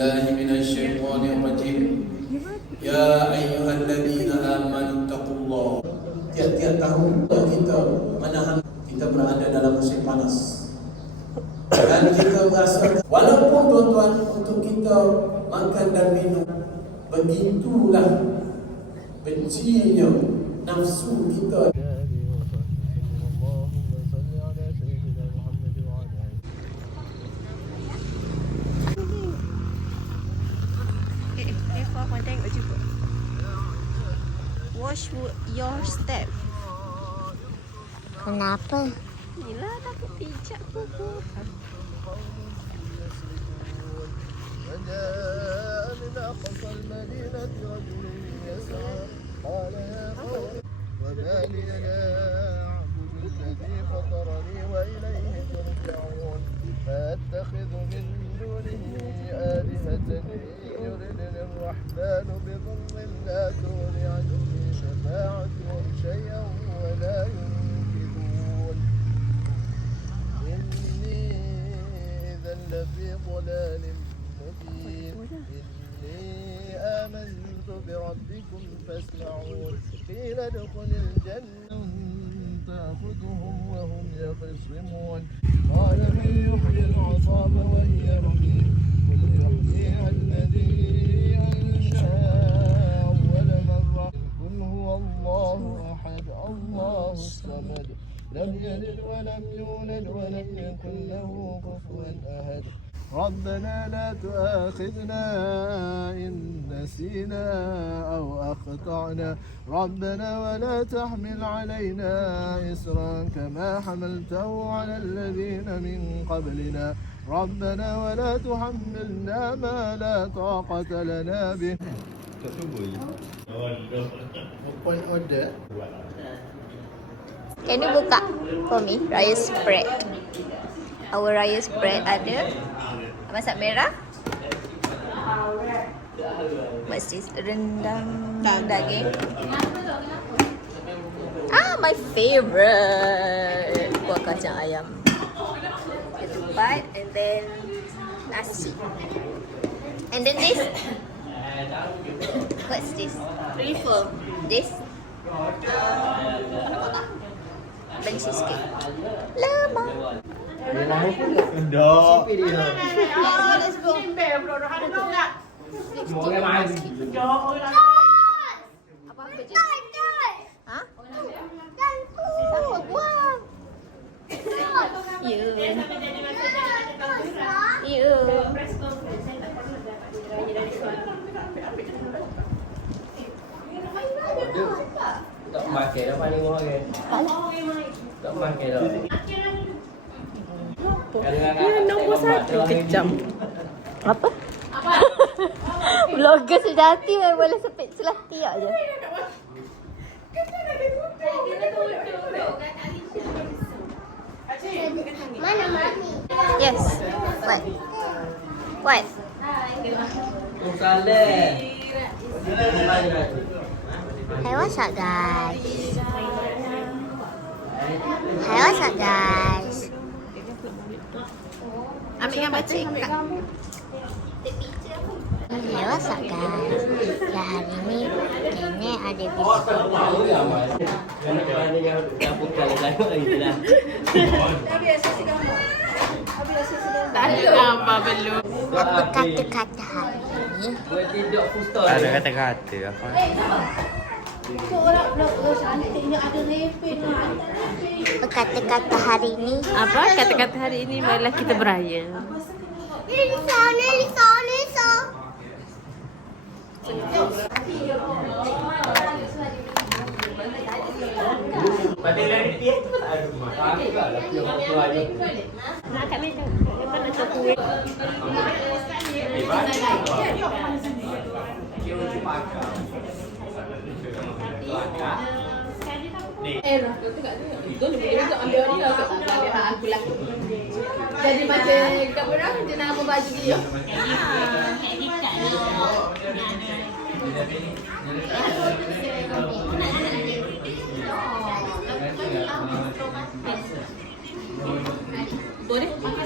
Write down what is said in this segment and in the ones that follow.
بالله من الشيطان الرجيم يا أيها الذين آمنوا اتقوا الله. Tiap-tiap tahun kita menahan, kita berada dalam musim panas dan kita merasa walaupun tuan-tuan untuk kita makan dan minum begitulah bencinya nafsu kita. Wash your step. Kenapa? Yelah, takut pijak kuku. وما لي لا أعبد الذي فطرني وإليه ترجعون فأتخذ من دونه آلهة إن يردني الرحمن بضر لا تغن عني شفاعتهم شيئا ولا ينقذون إني إذا لفي ضلال مبين إني آمنت بربكم فاسمعون قيل ادخل الجنة تأخذهم وهم يخصمون قال من يحيي العظام وهي رميم قل يحييها الذي أنشأها أول مرة قل هو الله أحد الله الصمد لم يلد ولم يولد ولم يكن له كفوا أحد ربنا لا تؤاخذنا إن نسينا أو أخطأنا ربنا ولا تحمل علينا إسرا كما حملته على الذين من قبلنا ربنا ولا تحملنا ما لا طاقة لنا به. Can you buka for me? Raya spread. Our raya spread ada masak merah. What's this? Rendang daging. My favorite. Kuah kacang ayam. Ketupat and then nasi. And then this. What's this? Trifle. This. Benci sikit. Lemang. Dok. Let's go. Apa-apa je. Ha? Sama buang. You. You. Tak makan dah paling murah ke? Tak makan dah. Ya, nombor 1 kejam. Apa? Vlogger sejati memang boleh sepit celah tiak je. Mana mami? Yes. What? What? Oh, Saleh. Hey, what's up, guys? Hey, what's up, guys? Ambil gambar cik. Hey, what's up, guys? Ya, hari ni nenek ada video. Dah buka lagu lagi dah. Tak ada gambar belum. Apa kata-kata hari ni? Buat tidur full stop. Ada kata-kata apa? Apa kata-kata hari ni? Apa kata-kata hari ini? Marilah kita beraya. Lisa, Lisa, Lisa. Pada lari pian tu tak ada rumah. Tak ada lah. Dia waktu aja. Nak kat mana? Mana tu kuih? Jadi macam kat orang dia nak apa baju dia. Boleh? Mana?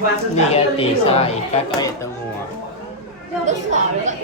Ni kata saya kakak ayat semua. Besar kat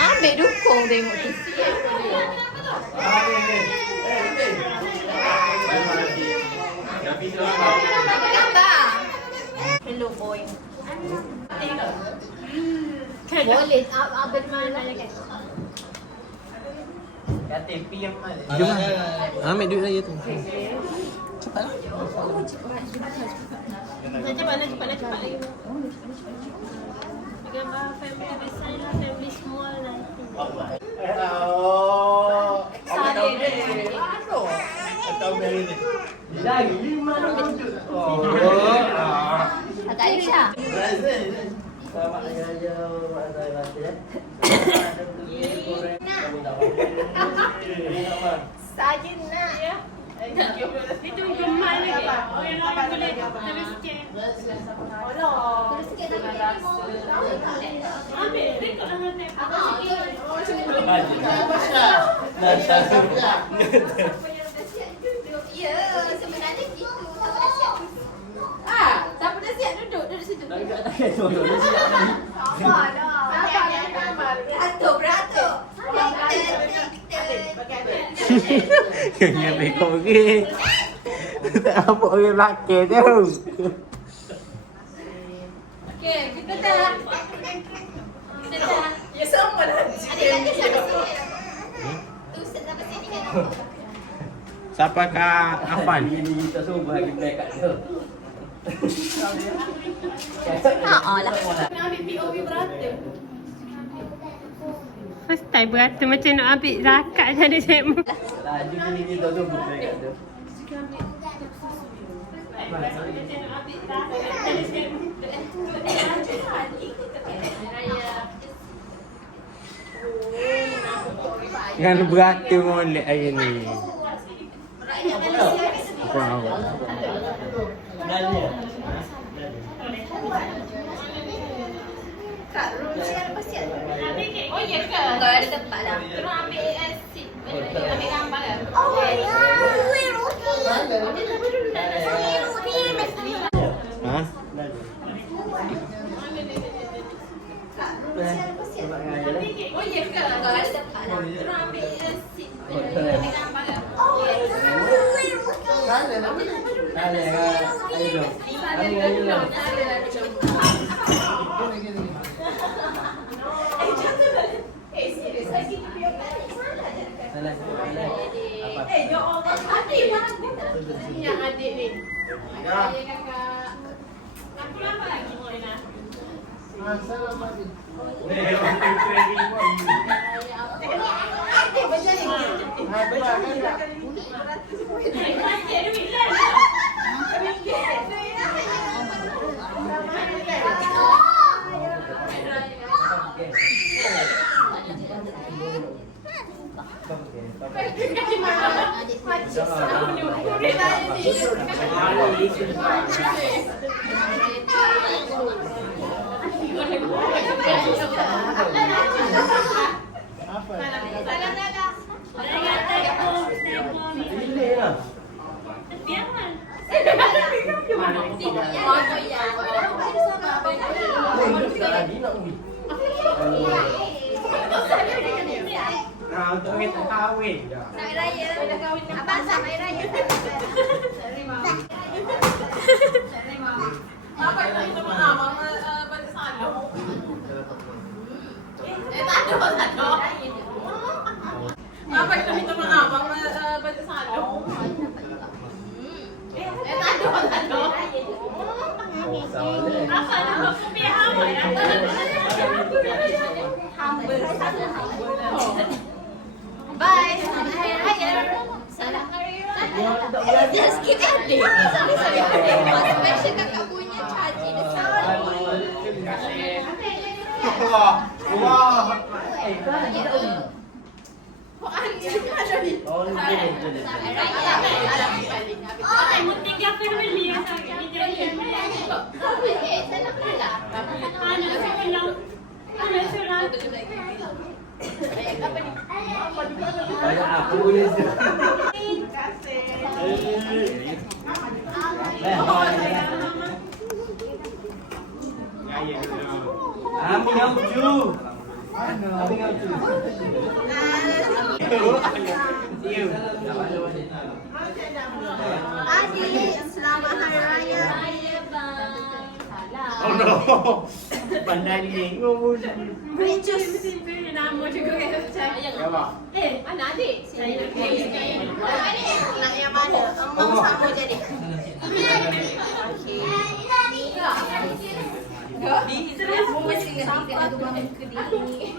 Ambil dukung tengok tu. Gambar. Hello boy. Boleh. Abang mana lagi? Kata PM mana? Jom lah. Ambil duit saya tu. Cepatlah. Cepat lagi. Gambar family besar lah, family small lah. Salin. Lagi 5 duduk. Agak Aisyah. Selamat Hari Raya Raya ya. Saya nak ya. Itu gemar lagi. Orang lain boleh terus sikit. Terus sikit lagi. Ambil, rekod lah nanti. Ya, sebenarnya gitu. Siapa dah siap duduk situ. Beratur. Yang mereka pergi. Tak apa orang belakang tu. Okey, kita dah. Ya semua dah. Adik-adik siapa sini? Tu sampai sini kan. Siapa kak Afan? Ini kita semua bagi black kat dia. Lah. Nak ambil POV beratur. First time beratur macam nak ambil zakat je ada cikgu. Laju ni kita semua black kat dia. Kan beratur molek hari ni. Wow. Kak, room siap apa siap? Oh ya ke? Kalau ada tempat dah. Terus ambil seat. Ambil gambar kan? Oh ya. Ha? Kak, room siap apa siap? Oh ya ke? Kalau ada tempat dah. Terus ambil seat. Ambil gambar kan? Oh ya. Ini yang adik ni. Adik kakak. Aku apa lagi Moina? Untuk kita kahwin je. Sampai raya. Abang sampai raya. Apa yang kita maaf? Mama pada Apa kita minta maaf? Apa baca salah? Bye. Selamat Hari Raya. Selamat Hari Raya. Just kita adik. Sorry. Special kakak punya caci dia sama. Banyak aku boleh sih. Ambil yang lucu. Ambil yang lucu. Adik, selamat Hari Raya. Oh no. Pandai ni. Ricus. Nama juga saya. Mana adik? Saya nak Nak yang mana? Mau sama jadi. Ini adik. Terus mesti sampah tu bangun ke diri.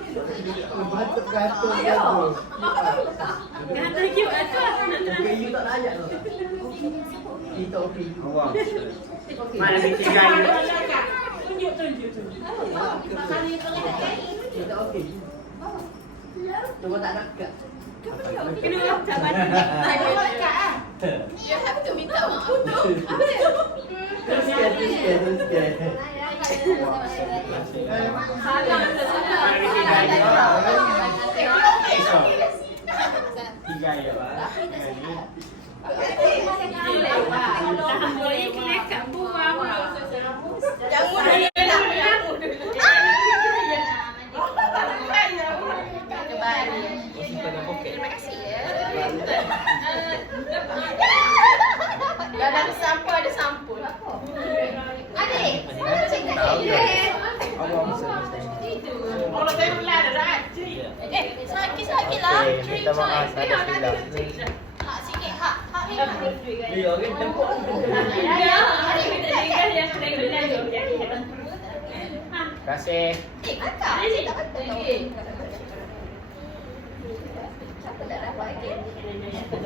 Gatuk-gatuk. Kata lagi atas. You tak layak tu. Kita okey. Awak. Mana kita gaya? Tunjuk. Kita okey. Cuba tak nak kat. Kena cabat. You have to minta maaf. Terus ke. Tiga ya. Terima kasih ya. Dalam sampul ada sampul. Adik, cek tak Kalau saya ulang dah. sakit lah. Minta maaf ada silap. Hak sikit, hak. Dia orang tempuk. Kasih. Kakak, tak betul. Siapa tak dapat lagi? Dia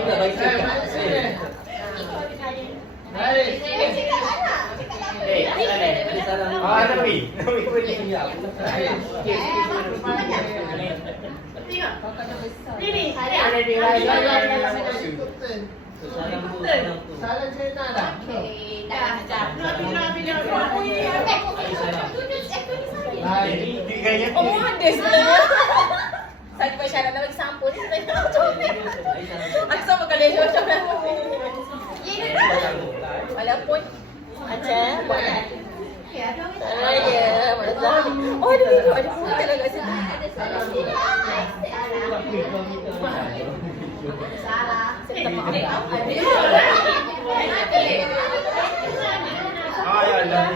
tak bagi cakap. Hai. Nabi boleh siap. Ini. Salam cerita dah. Okey, dah. Oh, ada sebenarnya. Saya buat syarat nak bagi sampul ni saya nak comel. Aku sama kali comel. Walaupun macam boleh. Ya, macam. Oh, ada video, ada foto lah kat sini. Salah. Ya Allah.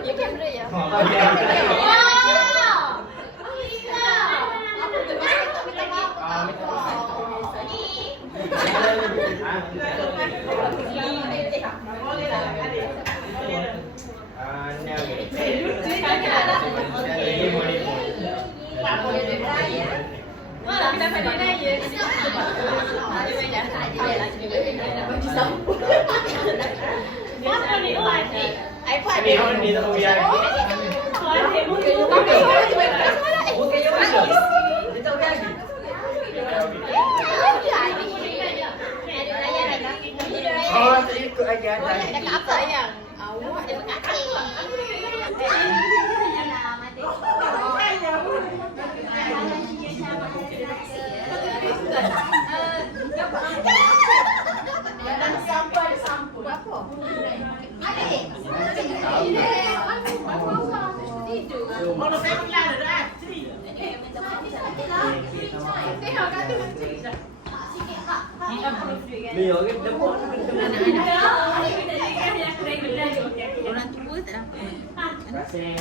Ya kamera ya. Malah kita pada raya. Apa ni? Oh, adik. iPad Ni orang ni tak biar. Oh, adik mungkin. Bukan yang mana? Dia tak biar. Oh, tak ikut lagi ada. Dekat apa yang? Awak dia berkati. Dan sampul ada sampul. Apa? Adik. Kalau saya ulang dah. Ni orang tempuk. Sen.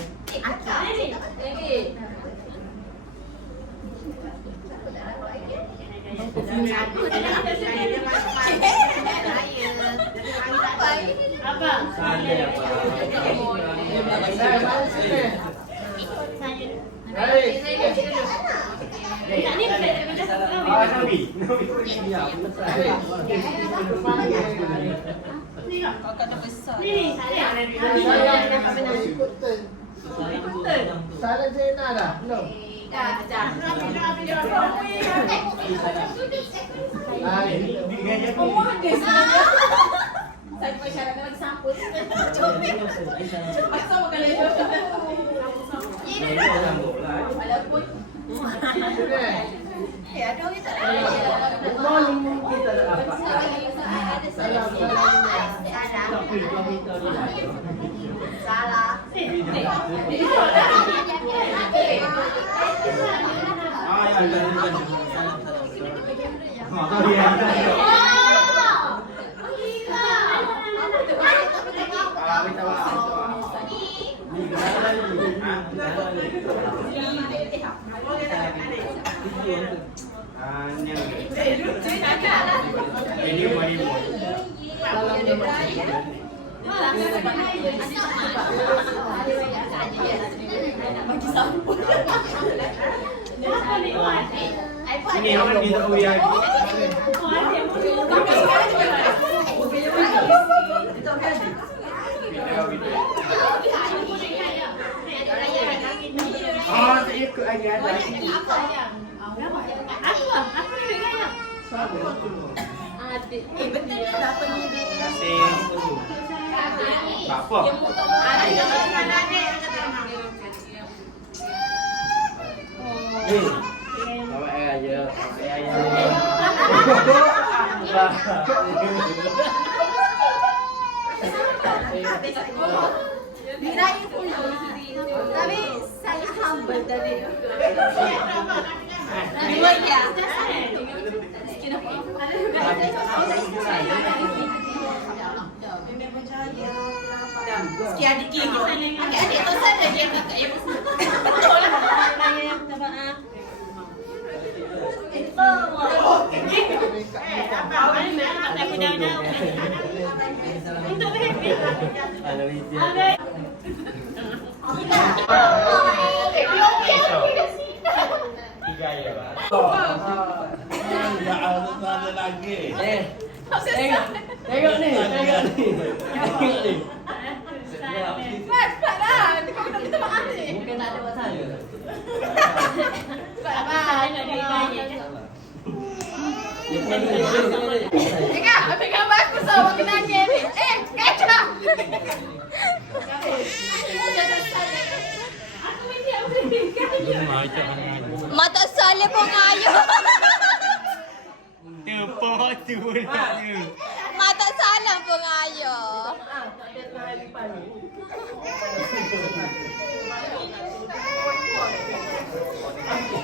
Sale apa? Salah Zainal dah? Belum? Saan pa siya na nagsampol? Paksa mo ka lang. Alam po. Kita dah apa? Ini orang kita uya. Oh, ikut aja ada. Apa? Bawa aja. Dirayu dulu. Tapi saya humble tadi. Dua ya. Sekian dikit. Adik tu sana dia kakak yang betul lah. Ada lagi. Tengok ni. Mas, cepat lah. Kau nak minta maaf ni. Mungkin tak ada buat saya. Tengok, ambil gambar aku sama kena nanya ni. Kacau. Mata Saleh pun ngayuh. Mata Salam pun ngayuh.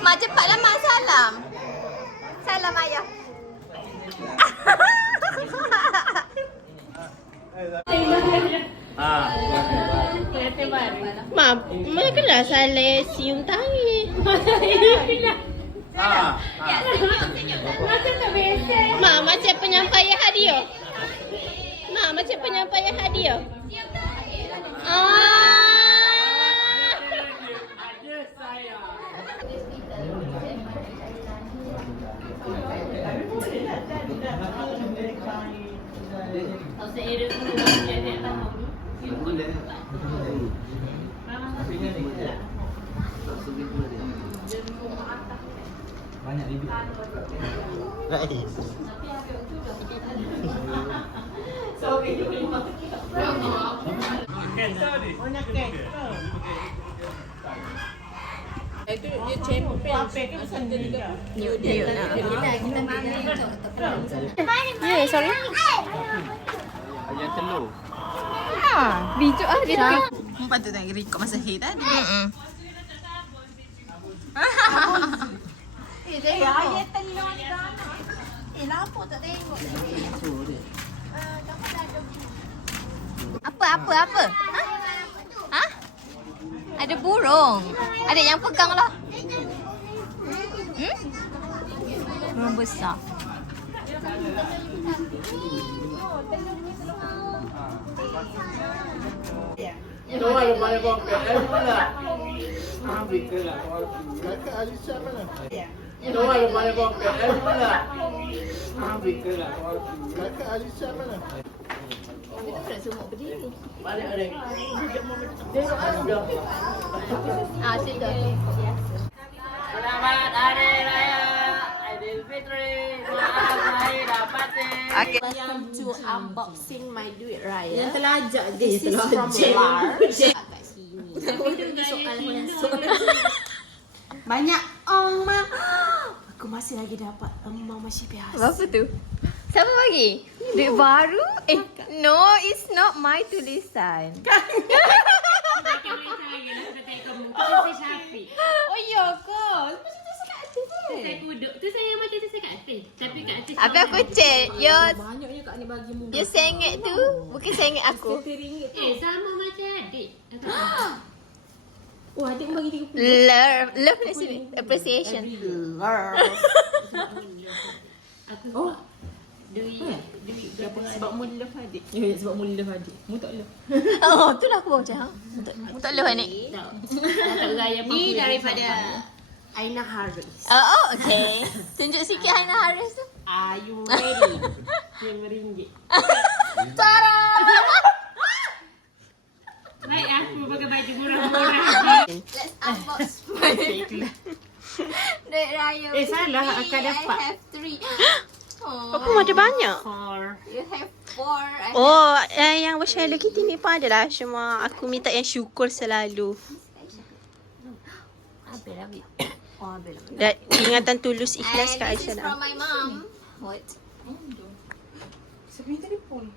Mak cepatlah Mak Salam. Salam ayah. Mak, mana kena Saleh cium tangan. Mak, macam penyampaian hadiah. Mak, macam penyampaian hadiah. Banyak ribut. Itu dia cempe. Ya, sorry. Ayam telur. Bijuk ah dia. Patut nak record masa hair tadi. Ayat telur ni kan. Lampu tak tengok. Apa? Ha? Ada burung. Ada yang pegang lah. Burung besar. Kakak Alisa mana? Kakak Alisa mana? Selamat Hari Raya Aidilfitri. Maaf saya dapatin. Okay. Welcome to unboxing my duit raya. Yang telajak dia. This is from large. Kat sini. Banyak emak. Aku masih lagi dapat emak masih biasa. Apa tu? Siapa bagi? Duit baru? No, it's not my tulisan. Oh ya ke? Macam tu saya kat atas Saya kuduk tu saya macam tu saya kat atas. Tapi kat atas Habis aku check. Banyaknya kat ni bagi mu. Your sengit tu bukan sengit aku. sama macam adik. Oh, adik bagi 30. Love appreciation. Aku Oh. duit Sebab mu love adik. Ya, sebab mu love adik. Mu tak love. Oh, tu lah aku macam. Tak love ni. tak raya Ni daripada Aina Haris. Oh, okay. Tunjuk sikit Aina Haris tu. Are you ready? RM5. baik aku pakai baju murah-murah. Let's unbox my duit raya. salah, Me, akak dapat. I have 3. Oh, Aku ada banyak. you have 4. I Oh, yang Hello Kitty ni pun adalah. Cuma aku minta yang syukur selalu. have... Oh, habis lah. Dan ingatan tulus ikhlas And kat this Aisyah is dah. from my mom. What? Siapa yang telefon?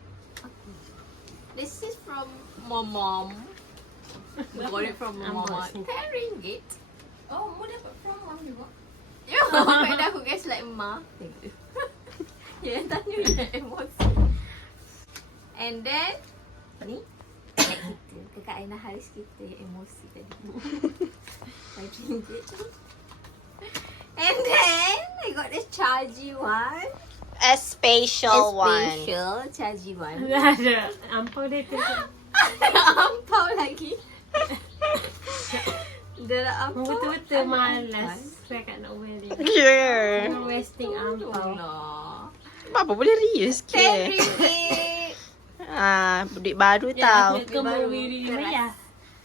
This is from my mom. Got it from my mom. RM10. Oh, mu dapat from mom juga. Ya, pada aku guys like ma. Ya, tanya dia emosi. And then ni kita kakak Aina Haris kita yang emosi tadi. RM5. And then I got this chargy one. A special Special chargy one. Ada ampau dia tu. Ampau lagi. Dia ampau. Betul-betul malas. Saya kat nak wear dia. Yeah. Wasting ampau. Apa boleh rius ke? Duit baru tau. Kamu wiri wayah.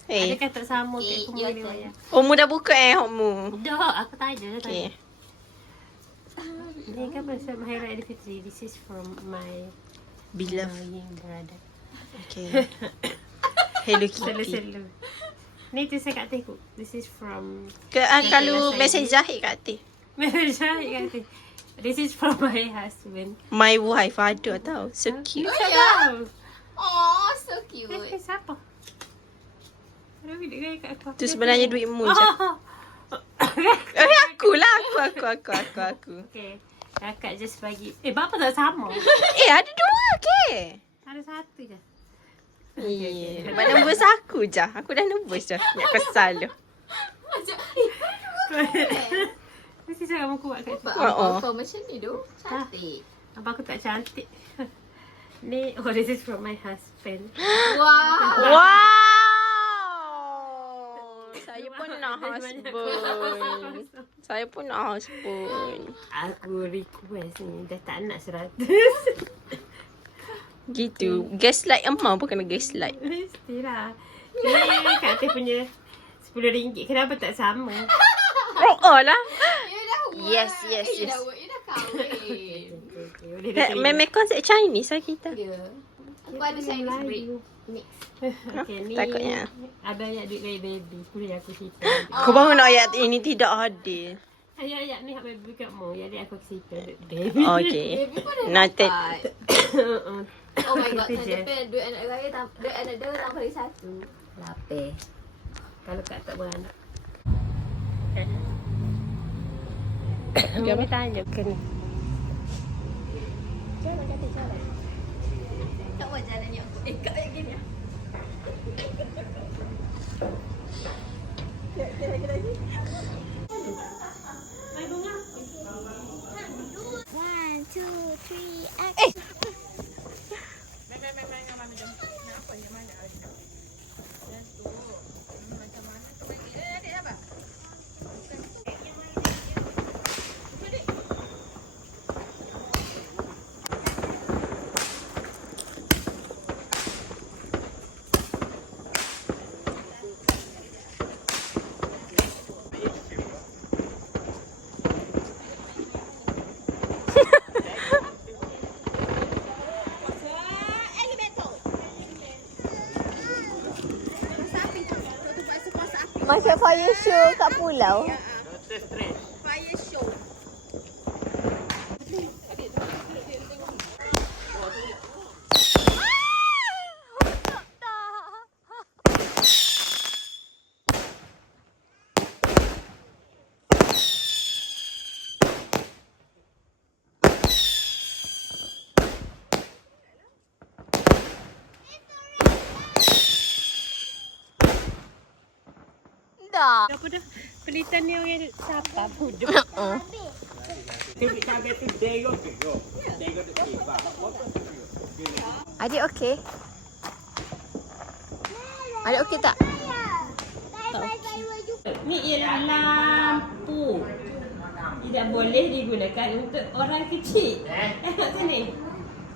Adakah tak sama kat kamu wiri wayah? Oh, mu dah buka hokmu. Dah, aku tak ada. Okay. Ni kan pasal Hari Raya Aidilfitri. This is from my Beloved. young brother. Okay. Hello Kitty. Selalu-selalu. Ni tu saya kat atas aku. This is from Kalau mesej Zahid kat atas. Malaysia kat atas. This is from my husband. My wife ada tau. So cute. Siapa? Oh, so cute. Siapa? Ada video gaya kat aku. Tu sebenarnya duitmu je. Aku lah. Aku. Okay. Kakak just bagi. Bapa tak sama. Ada dua ke? Ada satu je. Sebab nervous aku je. Aku dah nervous je. Nak kesal tu. Mesti saya kamu kuat kat situ. Apa macam ni tu? Cantik. Abang aku tak cantik. Ni, this is from my husband. Wow. Wow. Saya pun nak husband. Saya pun nak husband. Aku request ni. Dah tak nak 100. Gitu. Gaslight emang pun kena gaslight. Mestilah. Ni kat atas punya RM10. Kenapa tak sama? Oh lah. You dah work. Yes. You dah kahwin. Memang konsep Chinese lah kita. Ya. Aku ada Chinese break. Okay, ni Takutnya. ada ayat duit raya baby. Boleh aku cerita. Kau baru nak ayat ini tidak adil. Ayat-ayat ni hak baby kamu. Jadi aku cerita duit baby. Okay. Baby pun dah Noted. dapat. Oh my god. Itu je. Tapi duit anak raya duit anak dia tambah lagi 1. Lapis. Kalau kat tak beranak. Kita tanya ke ni. Jalan. Tak buat jalan yang aku. Kat gini. macam fire show kat pulau. Fire show. Tak. Apa dah? Pelitan ni orang siapa bodoh. Adik okey? Adik okey tak? Ni ialah lampu. Tidak boleh digunakan untuk orang kecil. Tengok sini.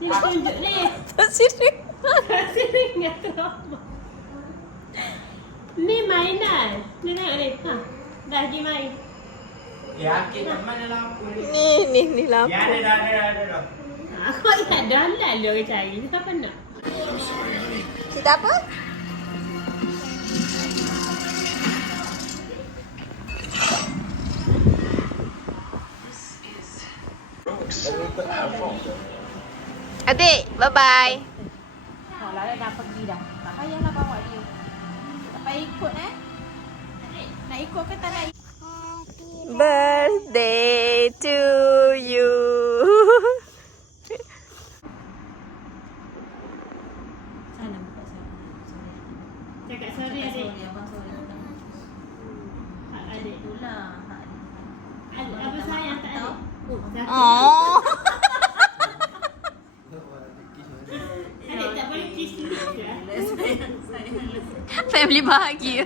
Ni tunjuk ni. Tak sini. Sini ingat drama. Ni mainan. Ni tengok ni. Ha. Dah pergi main. Yakin mana lampu Ni lampu. Ya ada. Aku ingat dalam dia orang cari. Siapa nak? Cerita apa? Adik, bye-bye. Lara dah pergi dah. Tak payahlah bawa dia. Tak payah ikut Nak ikut ke tak nak ikut? Birthday to you. Salam. Cakap sorry adik. Hak adik. Adik apa sayang tak adik? Oh. Adik tak boleh kiss dulu ke? Family bahagia.